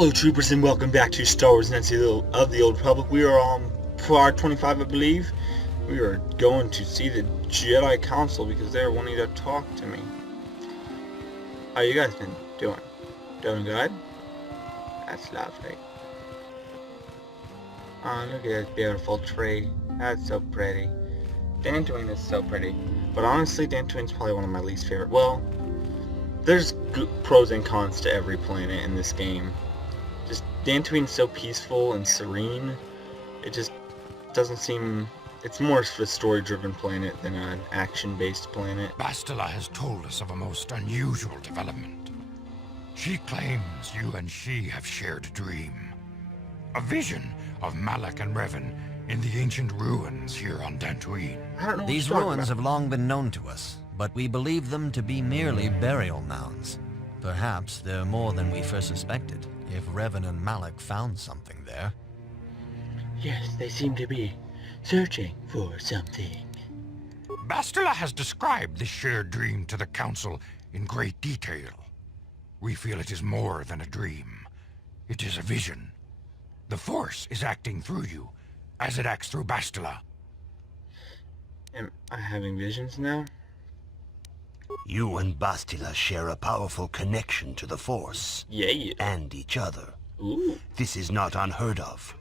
Hello troopers and welcome back to Star Wars Knights of the Old Republic. We are on Part 25 I believe. We are going to see the Jedi Council because they're wanting to talk to me. How you guys been doing? Doing good? That's lovely. Oh, look at this beautiful tree. That's so pretty. Dantooine is so pretty. But honestly, Dantooine's probably one of my least favorite. Well, there's pros and cons to every planet in this game. Just Dantooine's so peaceful and serene. It just doesn't seem... It's more of a story-driven planet than an action-based planet. Bastila has told us of a most unusual development. She claims you and she have shared a dream. A vision of Malak and Revan in the ancient ruins here on Dantooine. These ruins have long been known to us, but we believe them to be merely burial mounds. Perhaps they're more than we first suspected, if Revan and Malak found something there. Yes, they seem to be searching for something. Bastila has described this shared dream to the Council in great detail. We feel it is more than a dream. It is a vision. The Force is acting through you, as it acts through Bastila. Am I having visions now? You and Bastila share a powerful connection to the Force. Yeah. And each other. Ooh. This is not unheard of.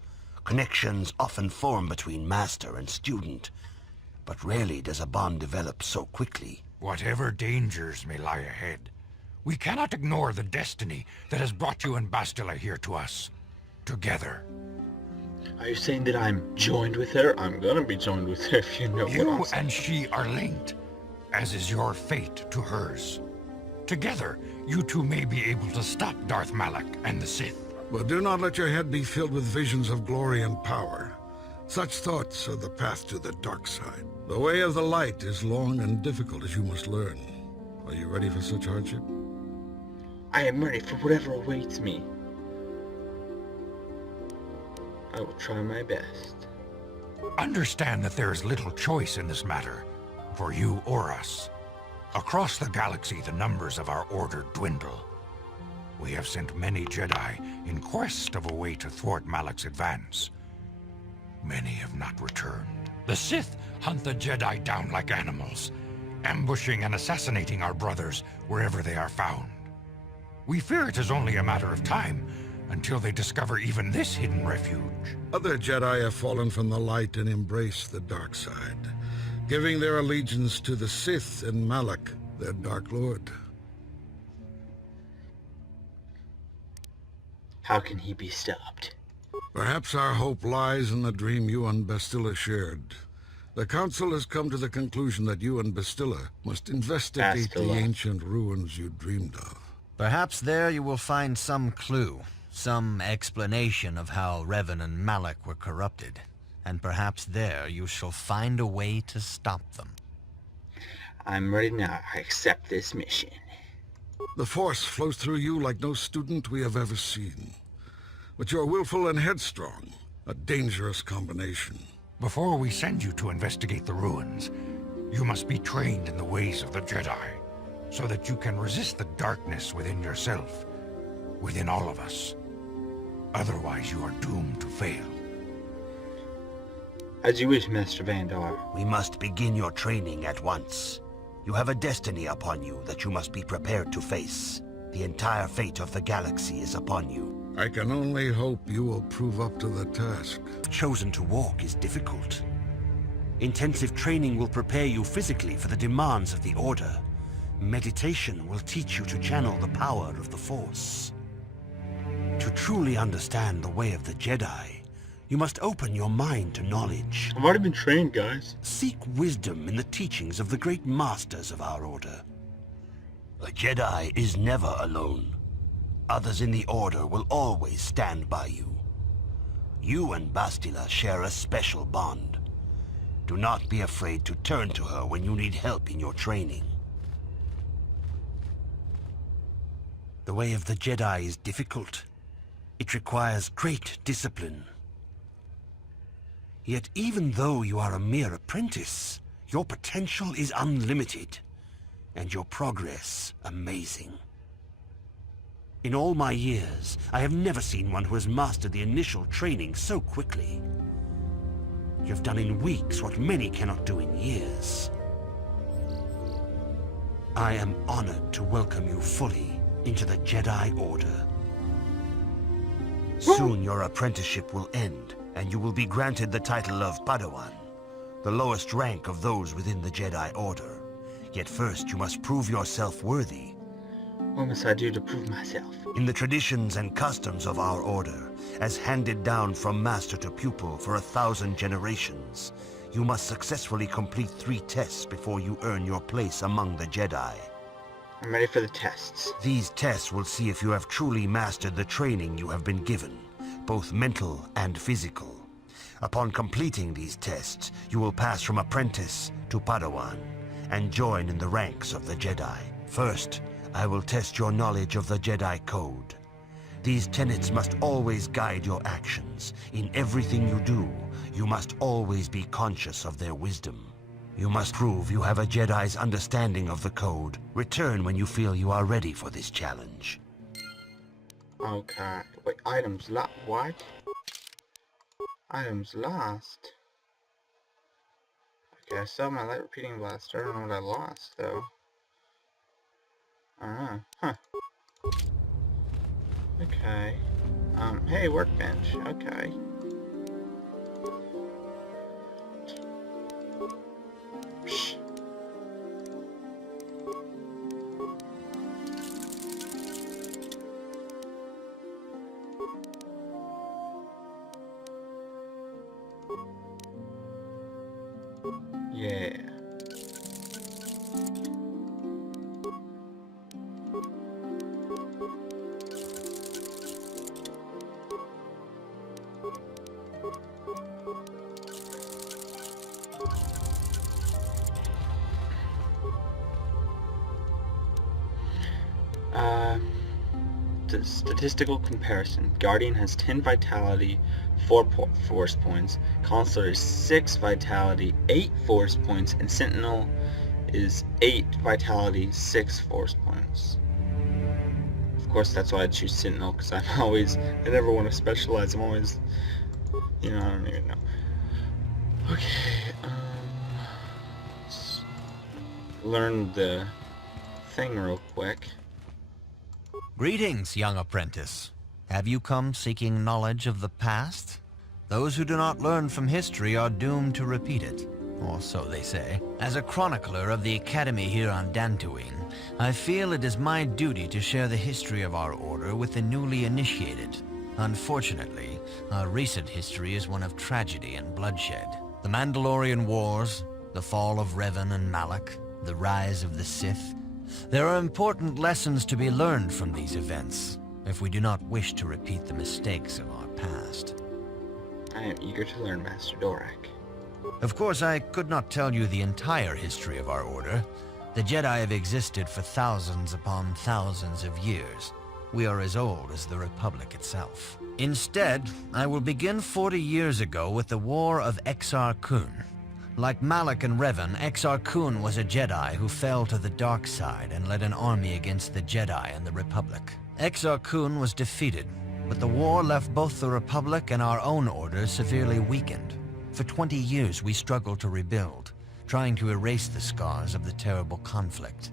Connections often form between master and student, but rarely does a bond develop so quickly. Whatever dangers may lie ahead, we cannot ignore the destiny that has brought you and Bastila here to us. Together. Are you saying that I'm joined with her? I'm gonna be joined with her if you know what I'm You saying. and she are linked, as is your fate to hers. Together, you two may be able to stop Darth Malak and the Sith. But do not let your head be filled with visions of glory and power. Such thoughts are the path to the dark side. The way of the light is long and difficult, as you must learn. Are you ready for such hardship? I am ready for whatever awaits me. I will try my best. Understand that there is little choice in this matter, for you or us. Across the galaxy, the numbers of our order dwindle. We have sent many Jedi in quest of a way to thwart Malak's advance. Many have not returned. The Sith hunt the Jedi down like animals, ambushing and assassinating our brothers wherever they are found. We fear it is only a matter of time until they discover even this hidden refuge. Other Jedi have fallen from the light and embraced the dark side, giving their allegiance to the Sith and Malak, their Dark Lord. How can he be stopped? Perhaps our hope lies in the dream you and Bastila shared. The Council has come to the conclusion that you and Bastila must investigate the ancient ruins you dreamed of. Perhaps there you will find some clue, some explanation of how Revan and Malak were corrupted. And perhaps there you shall find a way to stop them. I'm ready now. I accept this mission. The Force flows through you like no student we have ever seen. But you're willful and headstrong, a dangerous combination. Before we send you to investigate the ruins, you must be trained in the ways of the Jedi, so that you can resist the darkness within yourself, within all of us. Otherwise, you are doomed to fail. As you wish, Master Vandar. We must begin your training at once. You have a destiny upon you that you must be prepared to face. The entire fate of the galaxy is upon you. I can only hope you will prove up to the task. Chosen to walk is difficult. Intensive training will prepare you physically for the demands of the Order. Meditation will teach you to channel the power of the Force. To truly understand the way of the Jedi, you must open your mind to knowledge. I've already been trained, guys. Seek wisdom in the teachings of the great masters of our Order. A Jedi is never alone. Others in the Order will always stand by you. You and Bastila share a special bond. Do not be afraid to turn to her when you need help in your training. The way of the Jedi is difficult. It requires great discipline. Yet even though you are a mere apprentice, your potential is unlimited, and your progress amazing. In all my years, I have never seen one who has mastered the initial training so quickly. You've done in weeks what many cannot do in years. I am honored to welcome you fully into the Jedi Order. Soon your apprenticeship will end, and you will be granted the title of Padawan, the lowest rank of those within the Jedi Order. Yet first you must prove yourself worthy. What must I do to prove myself? In the traditions and customs of our order, as handed down from master to pupil for 1,000 generations, you must successfully complete 3 tests before you earn your place among the Jedi. I'm ready for the tests. These tests will see if you have truly mastered the training you have been given, both mental and physical. Upon completing these tests, you will pass from apprentice to Padawan, and join in the ranks of the Jedi. First, I will test your knowledge of the Jedi Code. These tenets must always guide your actions. In everything you do, you must always be conscious of their wisdom. You must prove you have a Jedi's understanding of the Code. Return when you feel you are ready for this challenge. Okay. Wait, items lost. What? Items lost? Okay, I saw my light repeating blaster. I don't know what I lost, though. I don't know. Huh. Okay. Hey, workbench. Okay. Psh. Yeah. Statistical comparison. Guardian has 10 vitality, 4 force points. Consular is 6 vitality, 8 force points, and Sentinel is 8 vitality, 6 force points. Of course, that's why I choose Sentinel, because I never want to specialize. I'm always, I don't even know. Okay, let's learn the thing real quick. Greetings, young apprentice. Have you come seeking knowledge of the past? Those who do not learn from history are doomed to repeat it, or so they say. As a chronicler of the Academy here on Dantooine, I feel it is my duty to share the history of our order with the newly initiated. Unfortunately, our recent history is one of tragedy and bloodshed. The Mandalorian Wars, the fall of Revan and Malak, the rise of the Sith. There are important lessons to be learned from these events, if we do not wish to repeat the mistakes of our past. I am eager to learn, Master Dorak. Of course, I could not tell you the entire history of our order. The Jedi have existed for thousands upon thousands of years. We are as old as the Republic itself. Instead, I will begin 40 years ago with the War of Exar Kun. Like Malak and Revan, Exar Kun was a Jedi who fell to the dark side and led an army against the Jedi and the Republic. Exar Kun was defeated, but the war left both the Republic and our own order severely weakened. For 20 years we struggled to rebuild, trying to erase the scars of the terrible conflict.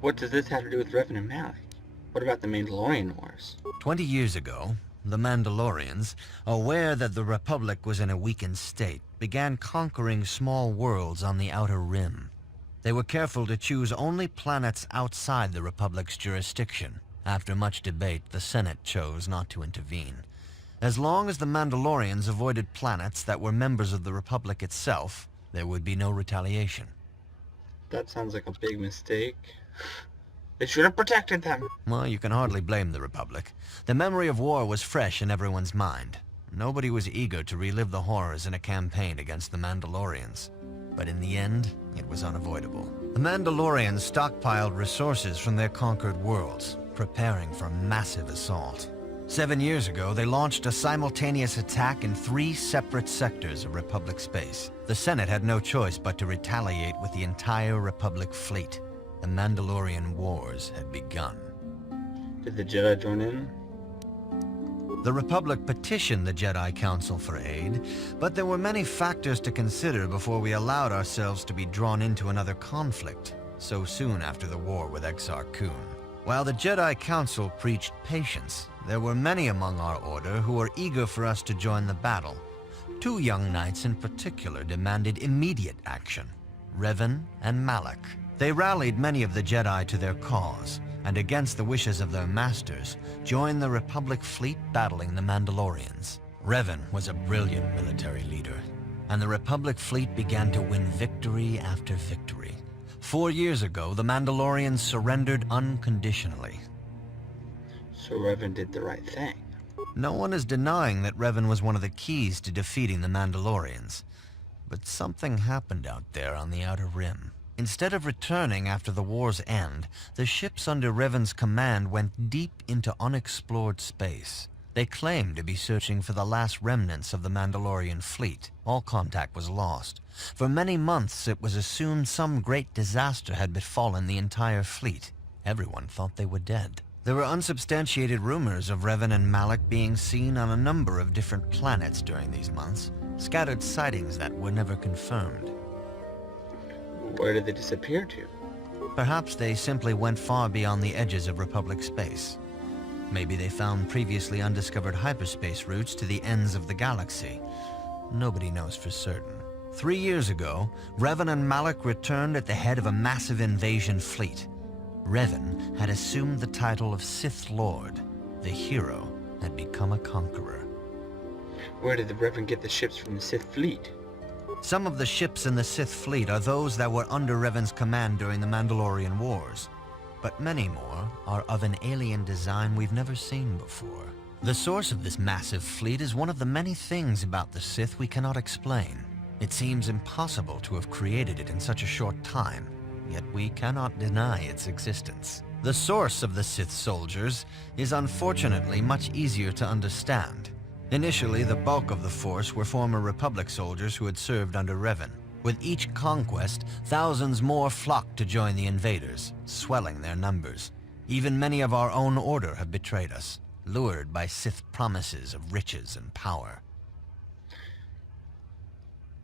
What does this have to do with Revan and Malak? What about the Mandalorian Wars? 20 years ago, the Mandalorians, aware that the Republic was in a weakened state, began conquering small worlds on the Outer Rim. They were careful to choose only planets outside the Republic's jurisdiction. After much debate, the Senate chose not to intervene. As long as the Mandalorians avoided planets that were members of the Republic itself, there would be no retaliation. That sounds like a big mistake. They should have protected them. Well, you can hardly blame the Republic. The memory of war was fresh in everyone's mind. Nobody was eager to relive the horrors in a campaign against the Mandalorians. But in the end, it was unavoidable. The Mandalorians stockpiled resources from their conquered worlds, preparing for a massive assault. 7 years ago, they launched a simultaneous attack in 3 separate sectors of Republic space. The Senate had no choice but to retaliate with the entire Republic fleet. The Mandalorian Wars had begun. Did the Jedi join in? The Republic petitioned the Jedi Council for aid, but there were many factors to consider before we allowed ourselves to be drawn into another conflict so soon after the war with Exar Kun. While the Jedi Council preached patience, there were many among our order who were eager for us to join the battle. Two young knights in particular demanded immediate action, Revan and Malak. They rallied many of the Jedi to their cause, and against the wishes of their masters, joined the Republic fleet battling the Mandalorians. Revan was a brilliant military leader, and the Republic fleet began to win victory after victory. 4 years ago, the Mandalorians surrendered unconditionally. So Revan did the right thing. No one is denying that Revan was one of the keys to defeating the Mandalorians. But something happened out there on the Outer Rim. Instead of returning after the war's end, the ships under Revan's command went deep into unexplored space. They claimed to be searching for the last remnants of the Mandalorian fleet. All contact was lost. For many months, it was assumed some great disaster had befallen the entire fleet. Everyone thought they were dead. There were unsubstantiated rumors of Revan and Malak being seen on a number of different planets during these months, scattered sightings that were never confirmed. Where did they disappear to? Perhaps they simply went far beyond the edges of Republic space. Maybe they found previously undiscovered hyperspace routes to the ends of the galaxy. Nobody knows for certain. 3 years ago, Revan and Malak returned at the head of a massive invasion fleet. Revan had assumed the title of Sith Lord. The hero had become a conqueror. Where did the Revan get the ships from the Sith fleet? Some of the ships in the Sith fleet are those that were under Revan's command during the Mandalorian Wars, but many more are of an alien design we've never seen before. The source of this massive fleet is one of the many things about the Sith we cannot explain. It seems impossible to have created it in such a short time, yet we cannot deny its existence. The source of the Sith soldiers is unfortunately much easier to understand. Initially, the bulk of the force were former Republic soldiers who had served under Revan. With each conquest, thousands more flocked to join the invaders, swelling their numbers. Even many of our own order have betrayed us, lured by Sith promises of riches and power.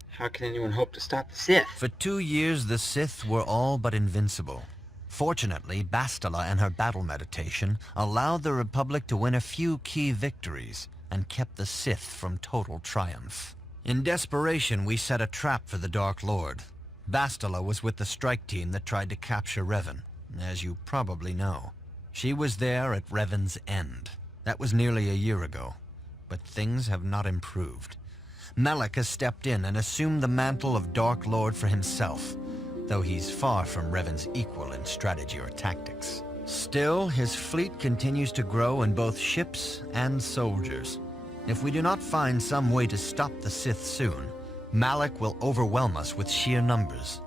How can anyone hope to stop the Sith? For 2 years, the Sith were all but invincible. Fortunately, Bastila and her battle meditation allowed the Republic to win a few key victories and kept the Sith from total triumph. In desperation, we set a trap for the Dark Lord. Bastila was with the strike team that tried to capture Revan, as you probably know. She was there at Revan's end. That was nearly a year ago, but things have not improved. Malak has stepped in and assumed the mantle of Dark Lord for himself, though he's far from Revan's equal in strategy or tactics. Still, his fleet continues to grow in both ships and soldiers. If we do not find some way to stop the Sith soon, Malak will overwhelm us with sheer numbers.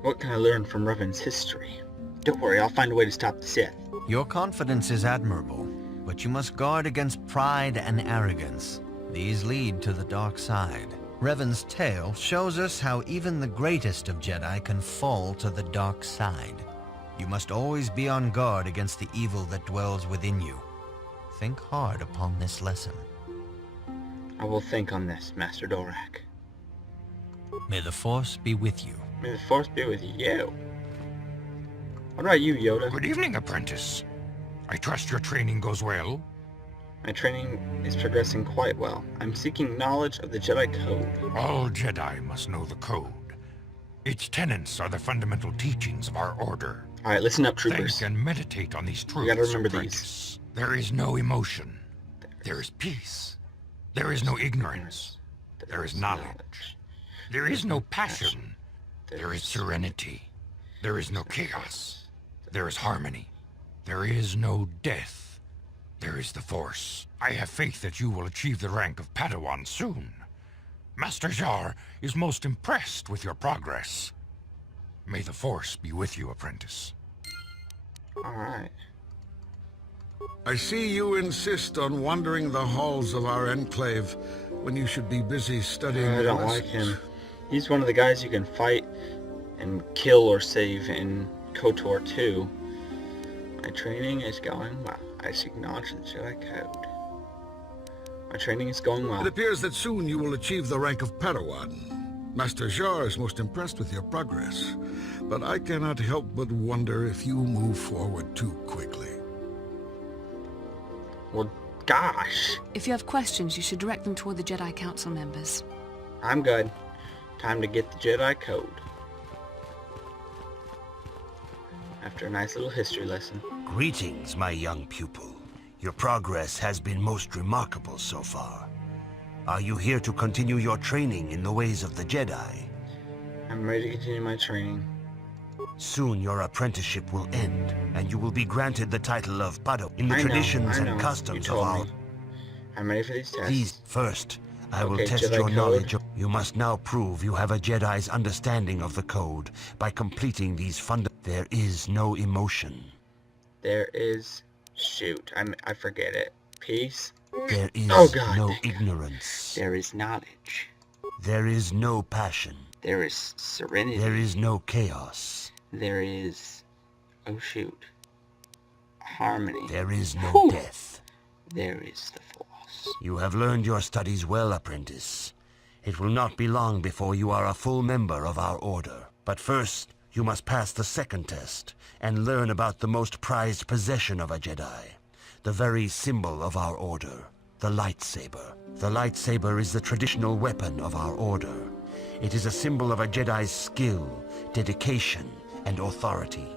What can I learn from Revan's history? Don't worry, I'll find a way to stop the Sith. Your confidence is admirable, but you must guard against pride and arrogance. These lead to the dark side. Revan's tale shows us how even the greatest of Jedi can fall to the dark side. You must always be on guard against the evil that dwells within you. Think hard upon this lesson. I will think on this, Master Dorak. May the Force be with you. May the Force be with you. What about you, Yoda? Good evening, apprentice. I trust your training goes well. My training is progressing quite well. I'm seeking knowledge of the Jedi Code. All Jedi must know the Code. Its tenets are the fundamental teachings of our order. Alright, listen up, troopers. Think and meditate on these truths, You gotta remember apprentice. There is no emotion. There is peace. There is no ignorance. There is knowledge. There is no passion. There is serenity. There is no chaos. There is harmony. There is no death. There is the Force. I have faith that you will achieve the rank of Padawan soon. Master Jar is most impressed with your progress. May the Force be with you, apprentice. Alright. I see you insist on wandering the halls of our enclave when you should be busy studying I your don't like lessons. him. He's one of the guys you can fight and kill or save in KOTOR 2. My training is going well. I acknowledge the Jedi Code. My training is going well. It appears that soon you will achieve the rank of Padawan. Master Jar is most impressed with your progress, but I cannot help but wonder if you move forward too quickly. Well, gosh. If you have questions, you should direct them toward the Jedi Council members. I'm good. Time to get the Jedi Code. After a nice little history lesson. Greetings, my young pupil. Your progress has been most remarkable so far. Are you here to continue your training in the ways of the Jedi? I'm ready to continue my training. Soon your apprenticeship will end, and you will be granted the title of Padawan in the traditions and customs of our... I'm ready for these tests. Please, first, I will Okay, test Jedi your Code. knowledge. You must now prove you have a Jedi's understanding of the code by completing these There is no emotion. There is... Shoot, I forget it. Peace? There is Oh, God. no ignorance. There is knowledge. There is no passion. There is serenity. There is no chaos. There is... Oh, shoot. Harmony. There is no Whew. death. There is the Force. You have learned your studies well, apprentice. It will not be long before you are a full member of our order. But first, you must pass the second test and learn about the most prized possession of a Jedi, the very symbol of our order, the lightsaber. The lightsaber is the traditional weapon of our order. It is a symbol of a Jedi's skill, dedication, and authority.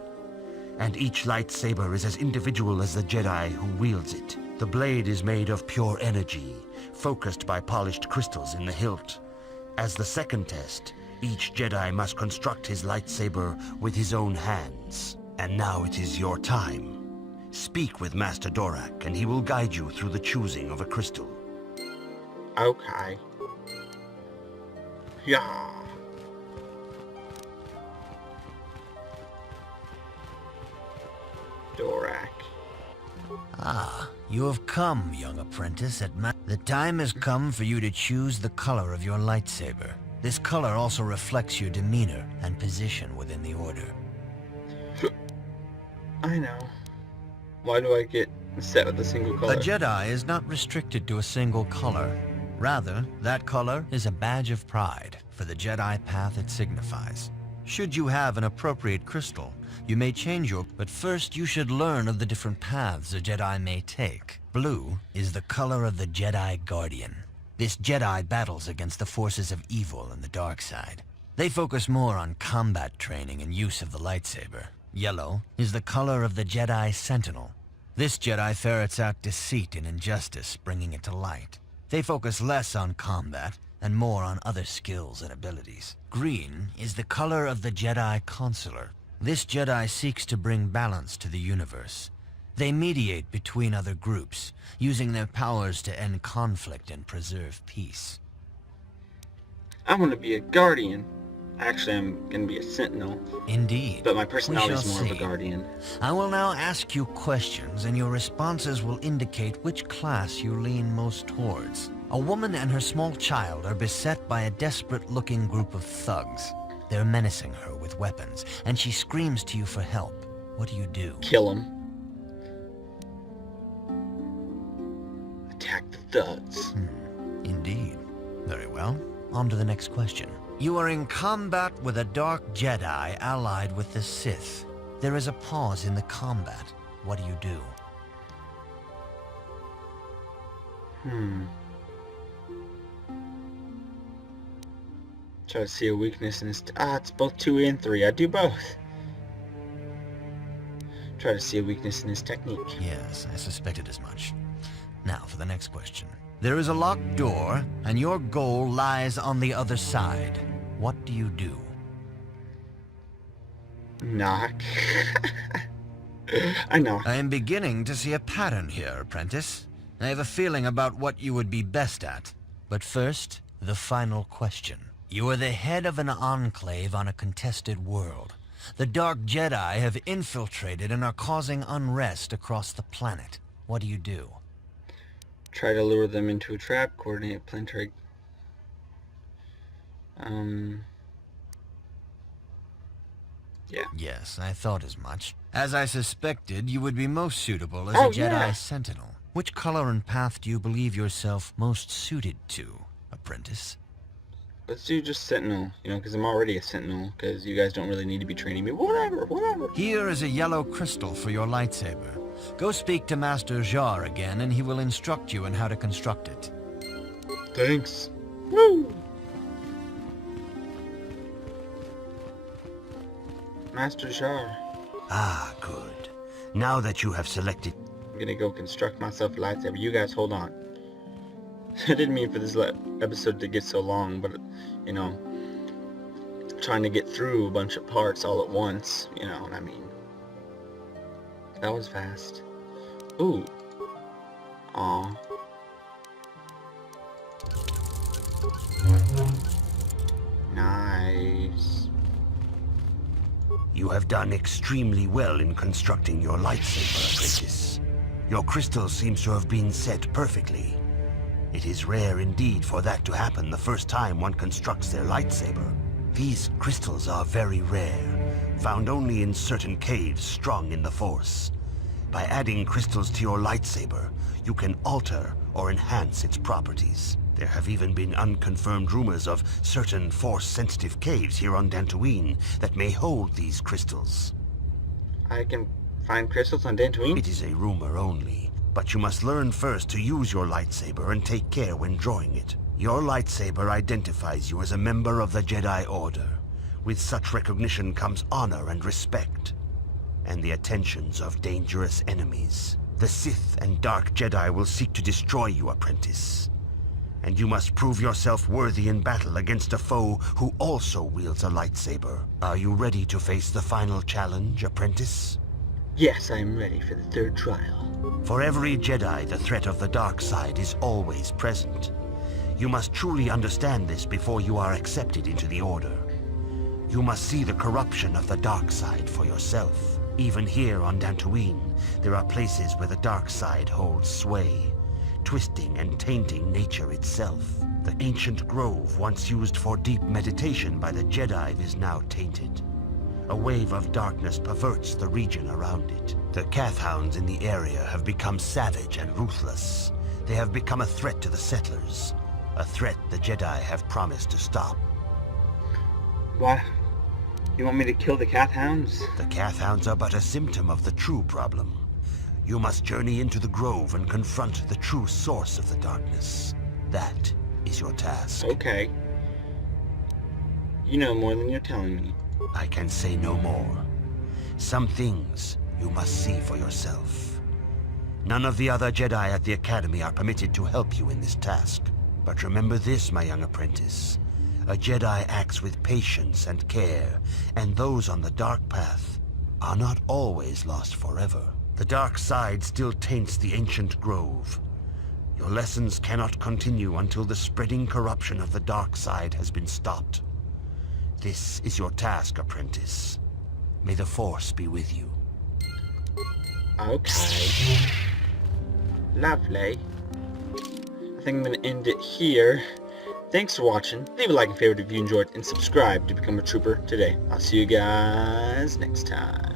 And each lightsaber is as individual as the Jedi who wields it. The blade is made of pure energy, focused by polished crystals in the hilt. As the second test, each Jedi must construct his lightsaber with his own hands. And now it is your time. Speak with Master Dorak, and he will guide you through the choosing of a crystal. Okay. Yeah. Dorak. Ah, you have come, young apprentice. The time has come for you to choose the color of your lightsaber. This color also reflects your demeanor and position within the Order. I know. Why do I get set with a single color? A Jedi is not restricted to a single color. Rather, that color is a badge of pride for the Jedi path it signifies. Should you have an appropriate crystal, you may change your... But first, you should learn of the different paths a Jedi may take. Blue is the color of the Jedi Guardian. This Jedi battles against the forces of evil and the dark side. They focus more on combat training and use of the lightsaber. Yellow is the color of the Jedi Sentinel. This Jedi ferrets out deceit and injustice, bringing it to light. They focus less on combat and more on other skills and abilities. Green is the color of the Jedi Consular. This Jedi seeks to bring balance to the universe. They mediate between other groups, using their powers to end conflict and preserve peace. I want to be a guardian. Actually, I'm going to be a sentinel. Indeed. But my personality is We shall more of a see. guardian. I will now ask you questions, and your responses will indicate which class you lean most towards. A woman and her small child are beset by a desperate-looking group of thugs. They're menacing her with weapons, and she screams to you for help. What do you do? Kill him. Attack the thugs. Indeed. Very well. On to the next question. You are in combat with a dark Jedi allied with the Sith. There is a pause in the combat. What do you do? Try to see a weakness in his... it's both 2 and 3. I do both. Try to see a weakness in his technique. Yes, I suspected as much. Now for the next question. There is a locked door, and your goal lies on the other side. What do you do? Knock. I know. I am beginning to see a pattern here, apprentice. I have a feeling about what you would be best at. But first, the final question. You are the head of an enclave on a contested world. The Dark Jedi have infiltrated and are causing unrest across the planet. What do you do? Try to lure them into a trap, coordinate planetary... Yeah. Yes, I thought as much. As I suspected, you would be most suitable as Oh, a Jedi yeah. Sentinel. Which color and path do you believe yourself most suited to, apprentice? Let's do just Sentinel, you know, because I'm already a Sentinel, because you guys don't really need to be training me. Whatever. Here is a yellow crystal for your lightsaber. Go speak to Master Jar again, and he will instruct you in how to construct it. Thanks. Woo! Master Jar. Ah, good. Now that you have selected... I'm gonna go construct myself a lightsaber. You guys hold on. I didn't mean for this episode to get so long, but, you know, trying to get through a bunch of parts all at once, you know what I mean. That was fast. Ooh. Aw. Nice. You have done extremely well in constructing your lightsaber, apprentice. Your crystal seems to have been set perfectly. It is rare indeed for that to happen the first time one constructs their lightsaber. These crystals are very rare, found only in certain caves strong in the Force. By adding crystals to your lightsaber, you can alter or enhance its properties. There have even been unconfirmed rumors of certain Force-sensitive caves here on Dantooine that may hold these crystals. I can find crystals on Dantooine? It is a rumor only, but you must learn first to use your lightsaber and take care when drawing it. Your lightsaber identifies you as a member of the Jedi Order. With such recognition comes honor and respect, and the attentions of dangerous enemies. The Sith and Dark Jedi will seek to destroy you, apprentice. And you must prove yourself worthy in battle against a foe who also wields a lightsaber. Are you ready to face the final challenge, apprentice? Yes, I am ready for the third trial. For every Jedi, the threat of the dark side is always present. You must truly understand this before you are accepted into the Order. You must see the corruption of the dark side for yourself. Even here on Dantooine, there are places where the dark side holds sway, twisting and tainting nature itself. The ancient grove, once used for deep meditation by the Jedi, is now tainted. A wave of darkness perverts the region around it. The Kathhounds in the area have become savage and ruthless. They have become a threat to the settlers, a threat the Jedi have promised to stop. What? You want me to kill the Kathhounds? The Kathhounds are but a symptom of the true problem. You must journey into the grove and confront the true source of the darkness. That is your task. Okay. You know more than you're telling me. I can say no more. Some things you must see for yourself. None of the other Jedi at the Academy are permitted to help you in this task. But remember this, my young apprentice. A Jedi acts with patience and care, and those on the dark path are not always lost forever. The dark side still taints the ancient grove. Your lessons cannot continue until the spreading corruption of the dark side has been stopped. This is your task, apprentice. May the Force be with you. Okay. Lovely. I think I'm going to end it here. Thanks for watching. Leave a like and favorite if you enjoyed, and subscribe to become a trooper today. I'll see you guys next time.